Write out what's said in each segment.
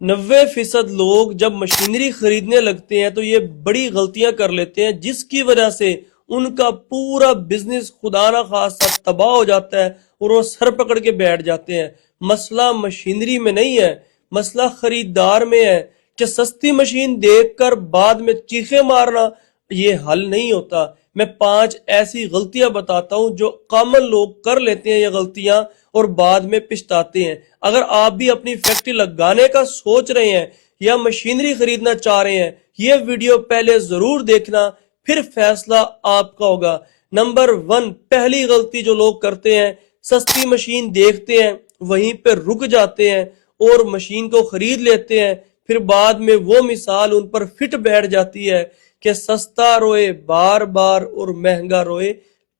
90% لوگ جب مشینری خریدنے لگتے ہیں تو یہ بڑی غلطیاں کر لیتے ہیں، جس کی وجہ سے ان کا پورا بزنس خدا نہ خواستہ تباہ ہو جاتا ہے اور وہ سر پکڑ کے بیٹھ جاتے ہیں۔ مسئلہ مشینری میں نہیں ہے، مسئلہ خریدار میں ہے کہ سستی مشین دیکھ کر بعد میں چیخیں مارنا یہ حل نہیں ہوتا۔ میں 5 ایسی غلطیاں بتاتا ہوں جو کامن لوگ کر لیتے ہیں یہ غلطیاں اور بعد میں پچھتاتے ہیں۔ اگر آپ بھی اپنی فیکٹری لگانے کا سوچ رہے ہیں یا مشینری خریدنا چاہ رہے ہیں، یہ ویڈیو پہلے ضرور دیکھنا، پھر فیصلہ آپ کا ہوگا۔ نمبر 1، پہلی غلطی جو لوگ کرتے ہیں، سستی مشین دیکھتے ہیں، وہیں پہ رک جاتے ہیں اور مشین کو خرید لیتے ہیں، پھر بعد میں وہ مثال ان پر فٹ بیٹھ جاتی ہے کہ سستا روئے بار بار اور مہنگا روئے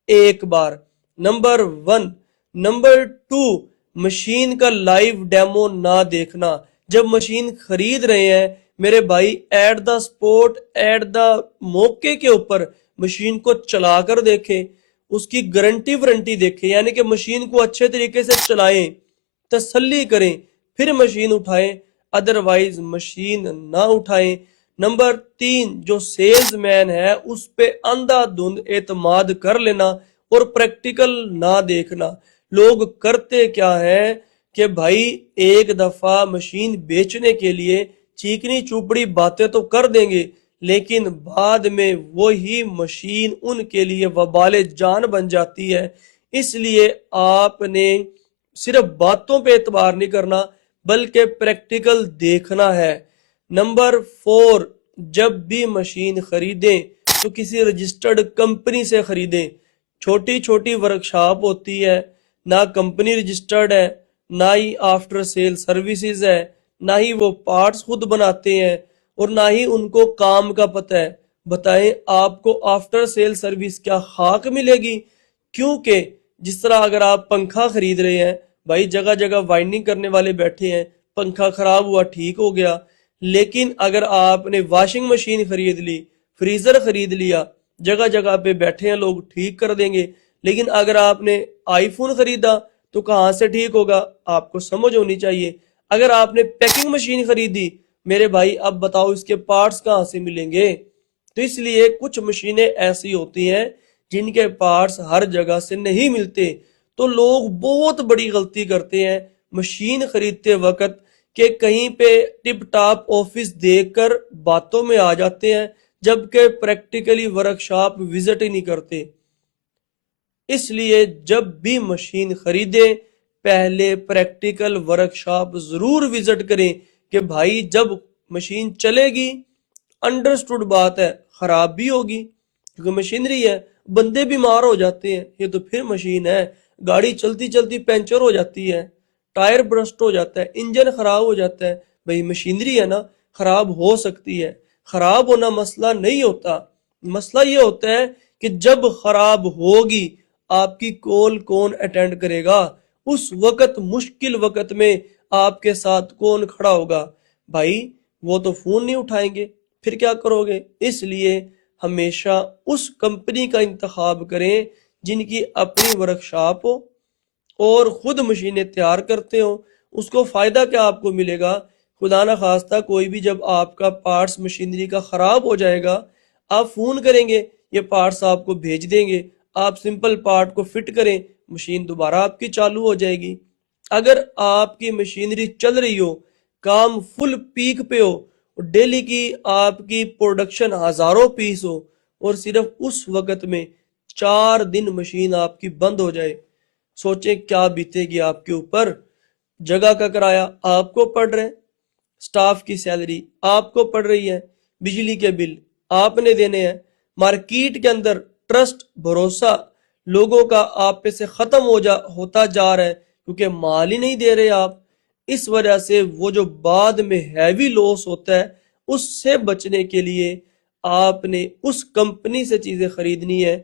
ایک بار۔ نمبر 1۔ نمبر 2، مشین کا لائیو ڈیمو نہ دیکھنا۔ جب مشین خرید رہے ہیں میرے بھائی، at the spot, at the موقع کے اوپر مشین کو چلا کر دیکھیں، اس کی گارنٹی دیکھیں، یعنی کہ مشین کو اچھے طریقے سے چلائیں، تسلی کریں، پھر مشین اٹھائیں، ادروائز مشین نہ اٹھائیں۔ نمبر 3، جو سیلز مین ہے اس پہ اندھا دھند اعتماد کر لینا اور پریکٹیکل نہ دیکھنا۔ لوگ کرتے کیا ہے کہ بھائی ایک دفعہ مشین بیچنے کے لیے چیکنی چوپڑی باتیں تو کر دیں گے، لیکن بعد میں وہی مشین ان کے لیے وبال جان بن جاتی ہے۔ اس لیے آپ نے صرف باتوں پہ اعتبار نہیں کرنا بلکہ پریکٹیکل دیکھنا ہے۔ نمبر 4، جب بھی مشین خریدیں تو کسی رجسٹرڈ کمپنی سے خریدیں۔ چھوٹی چھوٹی ورکشاپ ہوتی ہے، نہ کمپنی رجسٹرڈ ہے، نہ ہی آفٹر سیل سروسز ہے، نہ ہی وہ پارٹس خود بناتے ہیں اور نہ ہی ان کو کام کا پتہ ہے۔ بتائیں آپ کو آفٹر سیل سروس کیا خاک ملے گی؟ کیونکہ جس طرح اگر آپ پنکھا خرید رہے ہیں، بھائی جگہ جگہ وائنڈنگ کرنے والے بیٹھے ہیں، پنکھا خراب ہوا ٹھیک ہو گیا، لیکن اگر آپ نے واشنگ مشین خرید لی، فریزر خرید لیا، جگہ جگہ پہ بیٹھے ہیں لوگ، ٹھیک کر دیں گے، لیکن اگر آپ نے آئی فون خریدا تو کہاں سے ٹھیک ہوگا؟ آپ کو سمجھ ہونی چاہیے۔ اگر آپ نے پیکنگ مشین خریدی میرے بھائی، اب بتاؤ اس کے پارٹس کہاں سے ملیں گے؟ تو اس لیے کچھ مشینیں ایسی ہوتی ہیں جن کے پارٹس ہر جگہ سے نہیں ملتے، تو لوگ بہت بڑی غلطی کرتے ہیں مشین خریدتے وقت کہ کہیں پہ ٹپ ٹاپ آفس دیکھ کر باتوں میں آ جاتے ہیں، جبکہ پریکٹیکلی ورکشاپ وزٹ ہی نہیں کرتے۔ اس لیے جب بھی مشین خریدیں پہلے پریکٹیکل ورکشاپ ضرور وزٹ کریں کہ بھائی جب مشین چلے گی، انڈرسٹوڈ بات ہے، خراب بھی ہوگی کیونکہ مشینری ہے، بندے بیمار ہو جاتے ہیں، یہ تو پھر مشین ہے، گاڑی چلتی چلتی پینچر ہو جاتی ہے، ٹائر برسٹ ہو جاتا ہے، انجن خراب ہو جاتا ہے، بھائی مشینری ہے نا، خراب ہو سکتی ہے۔ خراب ہونا مسئلہ نہیں ہوتا، مسئلہ یہ ہوتا ہے کہ جب خراب ہوگی آپ کی کال کون اٹینڈ کرے گا؟ اس وقت، مشکل وقت میں آپ کے ساتھ کون کھڑا ہوگا؟ بھائی وہ تو فون نہیں اٹھائیں گے، پھر کیا کرو گے؟ اس لیے ہمیشہ اس کمپنی کا انتخاب کریں جن کی اپنی ورکشاپ ہو اور خود مشینیں تیار کرتے ہو۔ اس کو فائدہ کیا آپ کو ملے گا؟ خدا نہ خواستہ کوئی بھی جب آپ کا پارٹس مشینری کا خراب ہو جائے گا، آپ فون کریں گے، یہ پارٹس آپ کو بھیج دیں گے، آپ سمپل پارٹ کو فٹ کریں، مشین دوبارہ آپ کی چالو ہو جائے گی۔ اگر آپ کی مشینری چل رہی ہو، کام فل پیک پہ ہو، ڈیلی کی آپ کی پروڈکشن ہزاروں پیس ہو اور صرف اس وقت میں 4 دن مشین آپ کی بند ہو جائے، سوچیں کیا بیتے گی آپ کے اوپر؟ جگہ کا کرایہ آپ کو پڑ رہا ہے، سٹاف کی سیلری آپ کو پڑ رہی ہے، بجلی کے بل آپ نے دینے ہیں، مارکیٹ کے اندر ٹرسٹ، بھروسہ لوگوں کا آپ پہ سے ختم ہوتا جا رہا ہے کیونکہ مال ہی نہیں دے رہے آپ۔ اس وجہ سے وہ جو بعد میں ہیوی لوس ہوتا ہے، اس سے بچنے کے لیے آپ نے اس کمپنی سے چیزیں خریدنی ہے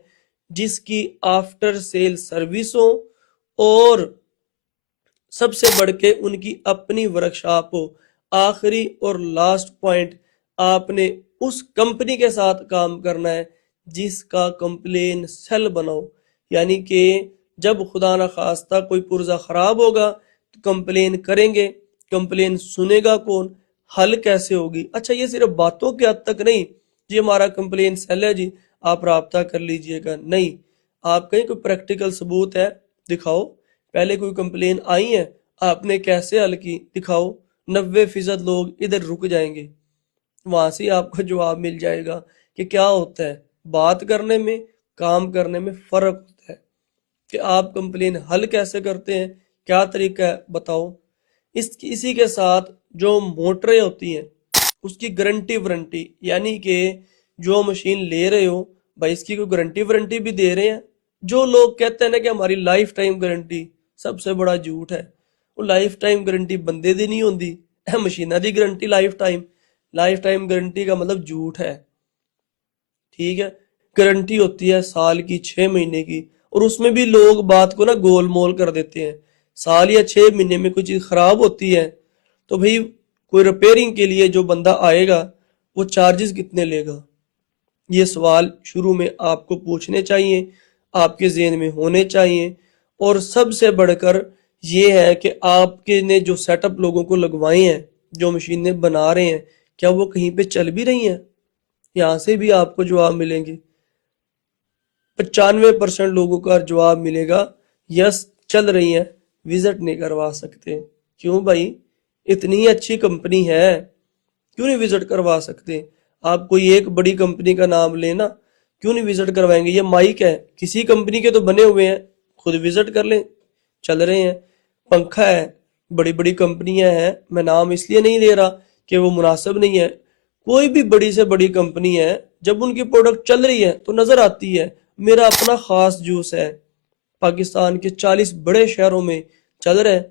جس کی آفٹر سیل سروس ہو اور سب سے بڑھ کے ان کی اپنی ورکشاپ ہو۔ آخری اور لاسٹ پوائنٹ، آپ نے اس کمپنی کے ساتھ کام کرنا ہے جس کا کمپلین سیل بناؤ، یعنی کہ جب خدا نہ خواستہ کوئی پرزہ خراب ہوگا تو کمپلین کریں گے، کمپلین سنے گا کون؟ حل کیسے ہوگی؟ اچھا یہ صرف باتوں کے حد تک نہیں، جی ہمارا کمپلین سیل ہے جی آپ رابطہ کر لیجئے گا، نہیں، آپ کہیں کوئی پریکٹیکل ثبوت ہے دکھاؤ، پہلے کوئی کمپلین آئی ہے آپ نے کیسے حل کی دکھاؤ، 90% لوگ ادھر رک جائیں گے، وہاں سے آپ کو جواب مل جائے گا کہ کیا ہوتا ہے بات کرنے میں، کام کرنے میں فرق ہوتا ہے، کہ آپ کمپلین حل کیسے کرتے ہیں، کیا طریقہ ہے بتاؤ۔ اسی کے ساتھ جو موٹریں ہوتی ہیں اس کی گارنٹی وارنٹی، یعنی کہ جو مشین لے رہے ہو بھائی اس کی کوئی گارنٹی وارنٹی بھی دے رہے ہیں۔ جو لوگ کہتے ہیں نا کہ ہماری لائف ٹائم گارنٹی، سب سے بڑا جھوٹ ہے، وہ لائف ٹائم گارنٹی بندے دی نہیں ہوندی، مشینہ the guarantee life time guarantee کا مطلب جھوٹ ہے، ٹھیک ہے۔ گارنٹی ہوتی ہے سال کی، 6 مہینے کی، اور اس میں بھی لوگ بات کو نا گول مول کر دیتے ہیں، سال یا 6 مہینے میں کوئی چیز خراب ہوتی ہے تو بھئی کوئی ریپیئرنگ کے لیے جو بندہ آئے گا وہ چارجز کتنے لے گا؟ یہ سوال شروع میں آپ کو پوچھنے چاہیے، آپ کے ذہن میں ہونے چاہیے، اور سب سے بڑھ کر یہ ہے کہ آپ کے نے جو سیٹ اپ لوگوں کو لگوائے ہیں، جو مشینیں بنا رہے ہیں، کیا وہ کہیں پہ چل بھی رہی ہیں؟ یہاں سے بھی آپ کو جواب ملیں گے۔ 95% لوگوں کا جواب ملے گا یس چل رہی ہیں، وزٹ نہیں کروا سکتے۔ کیوں بھائی؟ اتنی اچھی کمپنی ہے، کیوں نہیں وزٹ کروا سکتے؟ آپ کوئی ایک بڑی کمپنی کا نام لینا، کیوں نہیں وزٹ کروائیں گے؟ یہ مائک ہے، کسی کمپنی کے تو بنے ہوئے ہیں، خود وزٹ کر لیں، چل رہے ہیں۔ پنکھا ہے، بڑی بڑی کمپنیاں ہیں، میں نام اس لیے نہیں لے رہا کہ وہ مناسب نہیں ہے، کوئی بھی بڑی سے بڑی کمپنی ہے، جب ان کی پروڈکٹ چل رہی ہے تو نظر آتی ہے۔ میرا اپنا خاص جوس ہے، پاکستان کے 40 بڑے شہروں میں چل رہا ہے،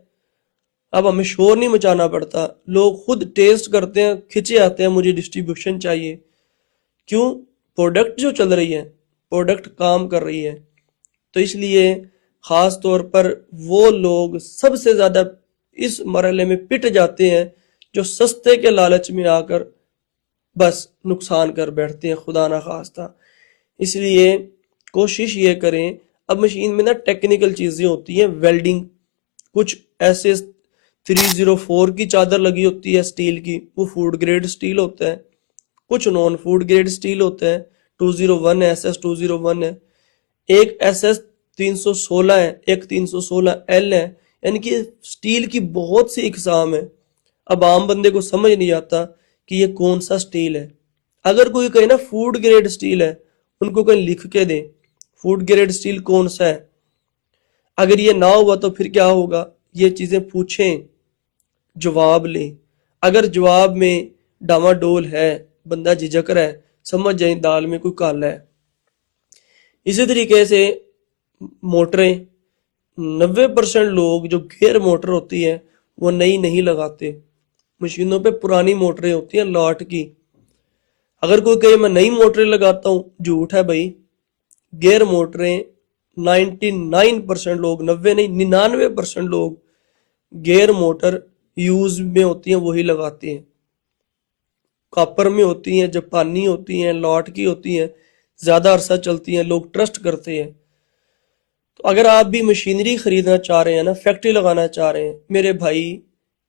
اب ہمیں شور نہیں مچانا پڑتا، لوگ خود ٹیسٹ کرتے ہیں، کھچے آتے ہیں مجھے ڈسٹریبیوشن چاہیے۔ کیوں؟ پروڈکٹ جو چل رہی ہے، پروڈکٹ کام کر رہی ہے۔ تو اس لیے خاص طور پر وہ لوگ سب سے زیادہ اس مرحلے میں پٹ جاتے ہیں جو سستے کے لالچ میں آ کر بس نقصان کر بیٹھتے ہیں، خدا نہ خواستہ۔ اس لیے کوشش یہ کریں، اب مشین میں نا ٹیکنیکل چیزیں ہوتی ہیں، ویلڈنگ، کچھ ایسے 304 کی چادر لگی ہوتی ہے سٹیل کی، وہ فوڈ گریڈ سٹیل ہوتا ہے، کچھ نان فوڈ گریڈ سٹیل ہوتا ہے، 201 ہے، SS201 ہے، ایک SS316 ہے، ایک 316L ہے، یعنی کہ سٹیل کی بہت سی اقسام ہیں۔ اب عام بندے کو سمجھ نہیں آتا کہ یہ کون سا سٹیل ہے۔ اگر کوئی کہے نا فوڈ گریڈ سٹیل ہے، ان کو کہیں لکھ کے دیں فوڈ گریڈ سٹیل کون سا ہے۔ اگر یہ نہ ہوا تو پھر کیا ہوگا؟ یہ چیزیں پوچھیں، جواب لیں، اگر جواب میں ڈاما ڈول ہے، بندہ جھجک رہا ہے، سمجھ جائیں دال میں کوئی کالا ہے۔ اسی طریقے سے موٹریں، 90% لوگ جو گیئر موٹر ہوتی ہے وہ نئی نہیں لگاتے، مشینوں پہ پرانی موٹریں ہوتی ہیں لاٹ کی۔ اگر کوئی کہے میں نئی موٹریں لگاتا ہوں، جھوٹ ہے بھائی، گیئر موٹریں 99% لوگ، 90 نہیں 99% لوگ گیئر موٹر یوز میں ہوتی ہیں وہی لگاتے ہیں، کاپر میں ہوتی ہیں، جاپانی ہوتی ہیں، لاٹ کی ہوتی ہیں، زیادہ عرصہ چلتی ہیں، لوگ ٹرسٹ کرتے ہیں۔ تو اگر آپ بھی مشینری خریدنا چاہ رہے ہیں نا، فیکٹری لگانا چاہ رہے ہیں، میرے بھائی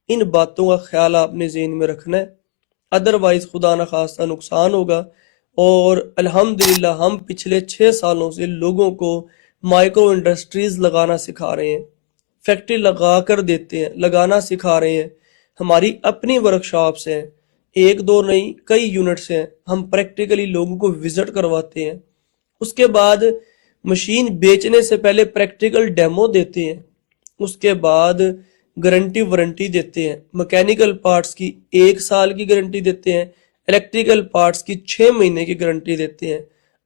ان باتوں کا خیال آپ نے ذہن میں رکھنا ہے، ادروائز خدا نخواستہ نقصان ہوگا۔ اور الحمدللہ ہم پچھلے 6 سالوں سے لوگوں کو مائکرو انڈسٹریز لگانا سکھا رہے ہیں، فیکٹری لگا کر دیتے ہیں، لگانا سکھا رہے ہیں، ہماری اپنی ورکشاپس ہیں، ایک دو نہیں کئی یونٹس ہیں، ہم پریکٹیکلی لوگوں کو وزٹ کرواتے ہیں، اس کے بعد مشین بیچنے سے پہلے پریکٹیکل ڈیمو دیتے ہیں، اس کے بعد گارنٹی وارنٹی دیتے ہیں، مکینیکل پارٹس کی 1 سال کی گارنٹی دیتے ہیں، الیکٹریکل پارٹس کی 6 مہینے کی گارنٹی دیتے ہیں،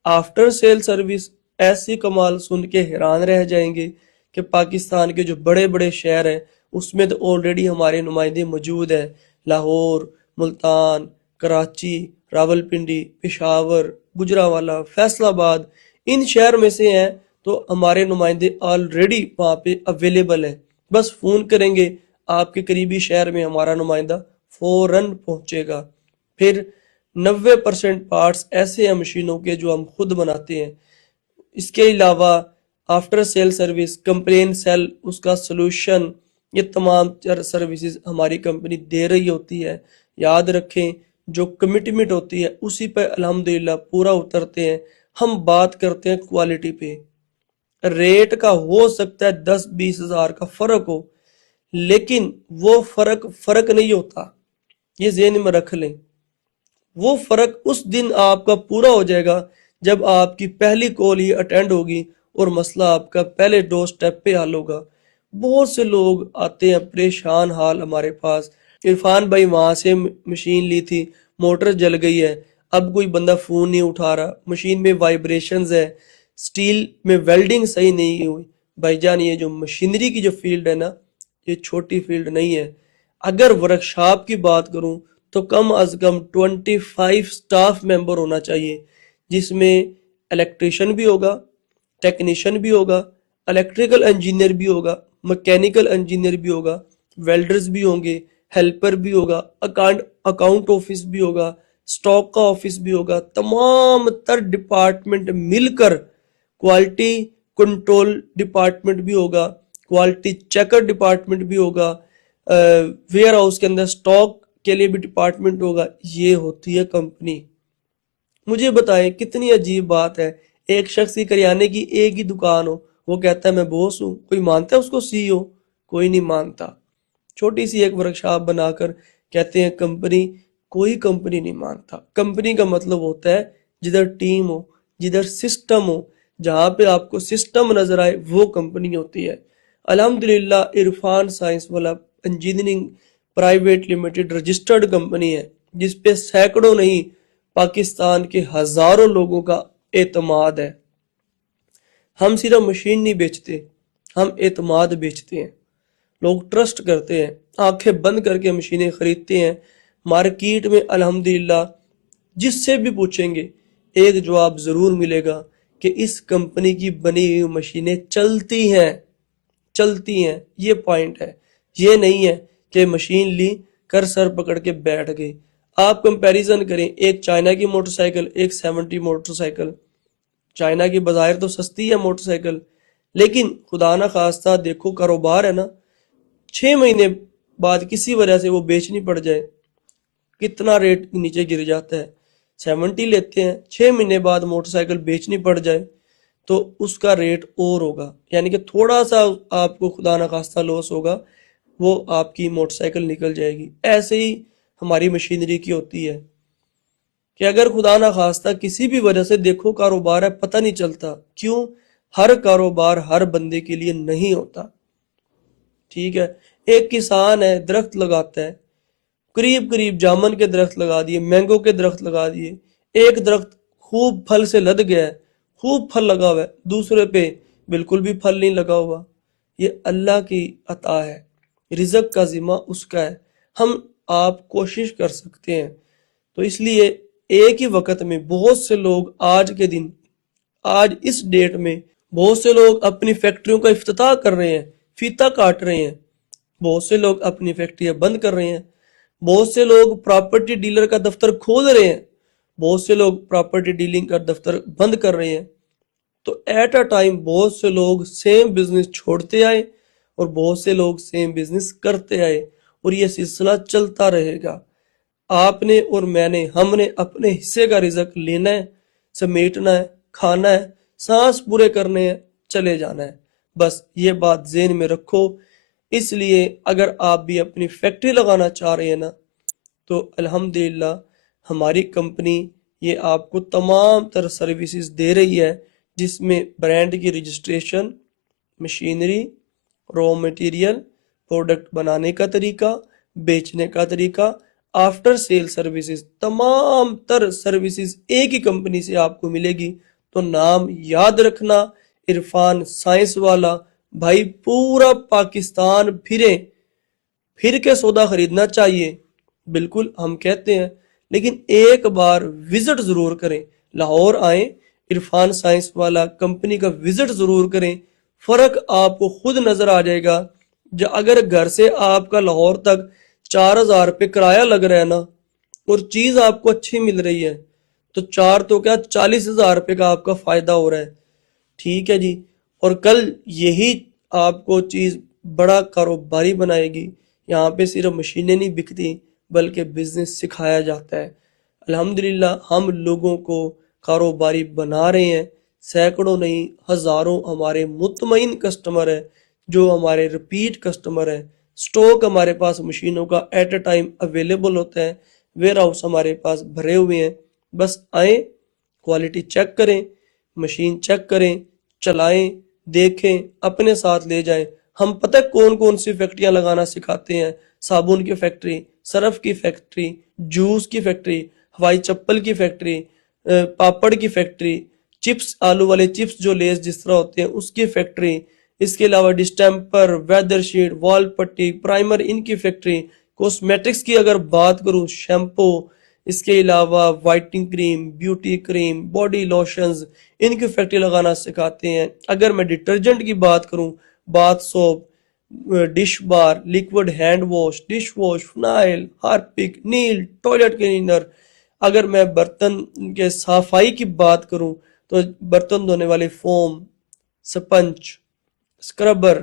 آفٹر سیل سروس۔ ایسی کمال سن کے حیران رہ جائیں گے کہ پاکستان کے جو بڑے بڑے شہر ہیں اس میں تو آلریڈی ہمارے نمائندے موجود ہیں، لاہور، ملتان، کراچی، راولپنڈی، پشاور، گجرانوالہ، فیصل آباد، ان شہر میں سے ہیں، تو ہمارے نمائندے آلریڈی وہاں پہ اویلیبل ہیں، بس فون کریں گے آپ کے قریبی شہر میں ہمارا نمائندہ فوراً پہنچے گا۔ پھر 90% پارٹس ایسے ہیں مشینوں کے جو ہم خود بناتے ہیں۔ اس کے علاوہ after sale service, complaint cell, اس کا سلوشن، یہ تمام سروسز ہماری کمپنی دے رہی ہوتی ہے، یاد رکھیں جو کمٹمنٹ ہوتی ہے اسی پہ الحمدللہ پورا اترتے ہیں. ہم بات کرتے ہیں کوالٹی پہ. ریٹ کا ہو سکتا ہے 10-20 ہزار کا فرق ہو، لیکن وہ فرق نہیں ہوتا. یہ ذہن میں رکھ لیں. وہ فرق اس دن آپ کا پورا ہو جائے گا جب آپ کی پہلی کال ہی اٹینڈ ہوگی اور مسئلہ آپ کا پہلے ڈور سٹیپ پہ حل ہوگا. بہت سے لوگ آتے ہیں پریشان حال ہمارے پاس. عرفان بھائی وہاں سے مشین لی تھی، موٹر جل گئی ہے، اب کوئی بندہ فون نہیں اٹھا رہا، مشین میں وائبریشنز ہے، سٹیل میں ویلڈنگ صحیح نہیں ہوئی. بھائی جان یہ جو مشینری کی جو فیلڈ ہے نا، یہ چھوٹی فیلڈ نہیں ہے. اگر ورکشاپ کی بات کروں تو کم از کم 25 سٹاف ممبر ہونا چاہیے، جس میں الیکٹریشین بھی ہوگا، ٹیکنیشین بھی ہوگا، الیکٹریکل انجینئر بھی ہوگا، مکینیکل انجینئر بھی ہوگا، ویلڈرز بھی ہوں گے، ہیلپر بھی ہوگا، اکاؤنٹ آفس بھی ہوگا، سٹاک کا آفس بھی ہوگا. تمام تر ڈپارٹمنٹ مل کر کوالٹی کنٹرول ڈپارٹمنٹ بھی ہوگا، کوالٹی چیکر ڈپارٹمنٹ بھی ہوگا، ویئر ہاؤس کے اندر سٹاک کے لیے بھی ڈپارٹمنٹ ہوگا. یہ ہوتی ہے کمپنی. مجھے بتائیں کتنی عجیب بات ہے، ایک شخص کی کریانے کی ایک ہی دکان ہو، وہ کہتا ہے میں بوس ہوں. کوئی مانتا ہے اس کو سی او؟ کوئی نہیں مانتا. چھوٹی سی ایک ورکشاپ بنا کر کہتے ہیں کمپنی، کوئی کمپنی نہیں مانتا. کمپنی کا مطلب ہوتا ہے جدھر ٹیم ہو، جدھر سسٹم ہو. جہاں پہ آپ کو سسٹم نظر آئے وہ کمپنی ہوتی ہے. الحمدللہ عرفان سائنس والا engineering private limited registered company ہے، جس پہ سینکڑوں نہیں پاکستان کے ہزاروں لوگوں کا اعتماد ہے. ہم صرف مشین نہیں بیچتے، ہم اعتماد بیچتے ہیں. لوگ ٹرسٹ کرتے ہیں، آنکھیں بند کر کے مشینیں خریدتے ہیں. مارکیٹ میں الحمدللہ جس سے بھی پوچھیں گے ایک جواب ضرور ملے گا کہ اس کمپنی کی بنی ہوئی مشینیں چلتی ہیں. چلتی ہیں، یہ پوائنٹ ہے. یہ نہیں ہے کہ مشین لی کر سر پکڑ کے بیٹھ گئے. آپ کمپیریزن کریں ایک چائنا کی موٹر سائیکل، ایک 70 موٹر سائیکل. چائنا کی بظاہر تو سستی ہے موٹر سائیکل، لیکن خدا نہ خواستہ دیکھو کاروبار ہے نا، 6 مہینے بعد کسی وجہ سے وہ بیچنی پڑ جائے، کتنا ریٹ نیچے گر جاتا ہے. 70 لیتے ہیں، 6 مہینے بعد موٹر سائیکل بیچنی پڑ جائے تو اس کا ریٹ اور ہوگا. یعنی کہ تھوڑا سا آپ کو خدا نہ خواستہ لاس ہوگا، وہ آپ کی موٹر سائیکل نکل جائے گی. ایسے ہی ہماری مشینری کی ہوتی ہے کہ اگر خدا نہ خواستہ کسی بھی وجہ سے دیکھو کاروبار ہے پتہ نہیں چلتا. کیوں؟ ہر کاروبار ہر بندے کے لیے نہیں ہوتا. ٹھیک ہے، ایک کسان ہے، درخت لگاتا ہے، قریب جامن کے درخت لگا دیے، مینگو کے درخت لگا دیے. ایک درخت خوب پھل سے لد گیا ہے، خوب پھل لگا ہوا ہے، دوسرے پہ بالکل بھی پھل نہیں لگا ہوا. یہ اللہ کی عطا ہے، رزق کا ذمہ اس کا ہے. ہم آپ کوشش کر سکتے ہیں. تو اس لیے ایک ہی وقت میں بہت سے لوگ آج کے دن، آج اس ڈیٹ میں بہت سے لوگ اپنی فیکٹریوں کا افتتاح کر رہے ہیں، فیتا کاٹ رہے ہیں. بہت سے لوگ اپنی فیکٹریاں بند کر رہے ہیں. بہت سے لوگ پراپرٹی ڈیلر کا دفتر کھول رہے ہیں. بہت سے لوگ پراپرٹی ڈیلنگ کا دفتر بند کر رہے ہیں. تو ایٹ اے ٹائم بہت سے لوگ سیم بزنس چھوڑتے آئے اور بہت سے لوگ سیم بزنس کرتے آئے، اور یہ سلسلہ چلتا رہے گا. آپ نے اور میں نے، ہم نے اپنے حصے کا رزق لینا ہے، سمیٹنا ہے، کھانا ہے، سانس پورے کرنے ہیں، چلے جانا ہے. بس یہ بات ذہن میں رکھو. اس لیے اگر آپ بھی اپنی فیکٹری لگانا چاہ رہے ہیں نا، تو الحمدللہ ہماری کمپنی یہ آپ کو تمام تر سروسز دے رہی ہے، جس میں برانڈ کی رجسٹریشن، مشینری، رو مٹیریل، پروڈکٹ بنانے کا طریقہ، بیچنے کا طریقہ، آفٹر سیل سروسز، تمام تر سروسز ایک ہی کمپنی سے آپ کو ملے گی. تو نام یاد رکھنا، عرفان سائنس والا. بھائی پورا پاکستان پھر کے سودا خریدنا چاہیے، بالکل ہم کہتے ہیں، لیکن ایک بار وزٹ ضرور کریں. لاہور آئیں، عرفان سائنس والا کمپنی کا وزٹ ضرور کریں. فرق آپ کو خود نظر آ جائے گا. اگر گھر سے آپ کا لاہور تک 4,000 روپے کرایہ لگ رہا ہے نا، اور چیز آپ کو اچھی مل رہی ہے، تو 4 تو کیا 40,000 روپے کا آپ کا فائدہ ہو رہا ہے. ٹھیک ہے جی. اور کل یہی آپ کو چیز بڑا کاروباری بنائے گی. یہاں پہ صرف مشینیں نہیں بکتی، بلکہ بزنس سکھایا جاتا ہے۔ الحمدللہ ہم لوگوں کو کاروباری بنا رہے ہیں، سینکڑوں نہیں ہزاروں ہمارے مطمئن کسٹمر ہیں جو ہمارے ریپیٹ کسٹمر ہیں۔ سٹاک ہمارے پاس مشینوں کا ایٹ اے ٹائم اویلیبل ہوتا ہے، ویئر ہاؤس ہمارے پاس بھرے ہوئے ہیں، بس آئیں، کوالٹی چیک کریں، مشین چیک کریں، چلائیں، دیکھیں، اپنے ساتھ لے جائیں۔ ہم پتہ کون کون سی فیکٹریاں لگانا سکھاتے ہیں، صابن کی فیکٹری، سرف کی فیکٹری، جوس کی فیکٹری، ہوائی چپل کی فیکٹری، پاپڑ کی فیکٹری، چپس، آلو والے چپس جو لیز جس طرح ہوتے ہیں اس کی فیکٹری، اس کے علاوہ ڈسٹمپر، ویدر شیٹ، وال پٹی، پرائمر، ان کی فیکٹری، کوسمیٹکس کی اگر بات کروں، شیمپو، اس کے علاوہ وائٹنگ کریم، بیوٹی کریم، باڈی لوشنز، ان کی فیکٹری لگانا سکھاتے ہیں۔ اگر میں ڈٹرجنٹ کی بات کروں، bath soap, dish bar, liquid hand wash, dish wash, phenyl, Harpic, نیل، ٹوائلٹ کلینر۔ اگر میں برتن کے صفائی کی بات کروں تو برتن دھونے والے فوم، سپنج، سکربر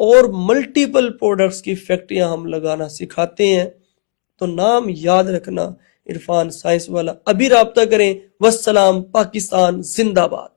اور ملٹیپل پروڈکٹس کی فیکٹریاں ہم لگانا سکھاتے ہیں۔ تو نام یاد رکھنا، عرفان سائنس والا۔ ابھی رابطہ کریں۔ والسلام، پاکستان زندہ باد۔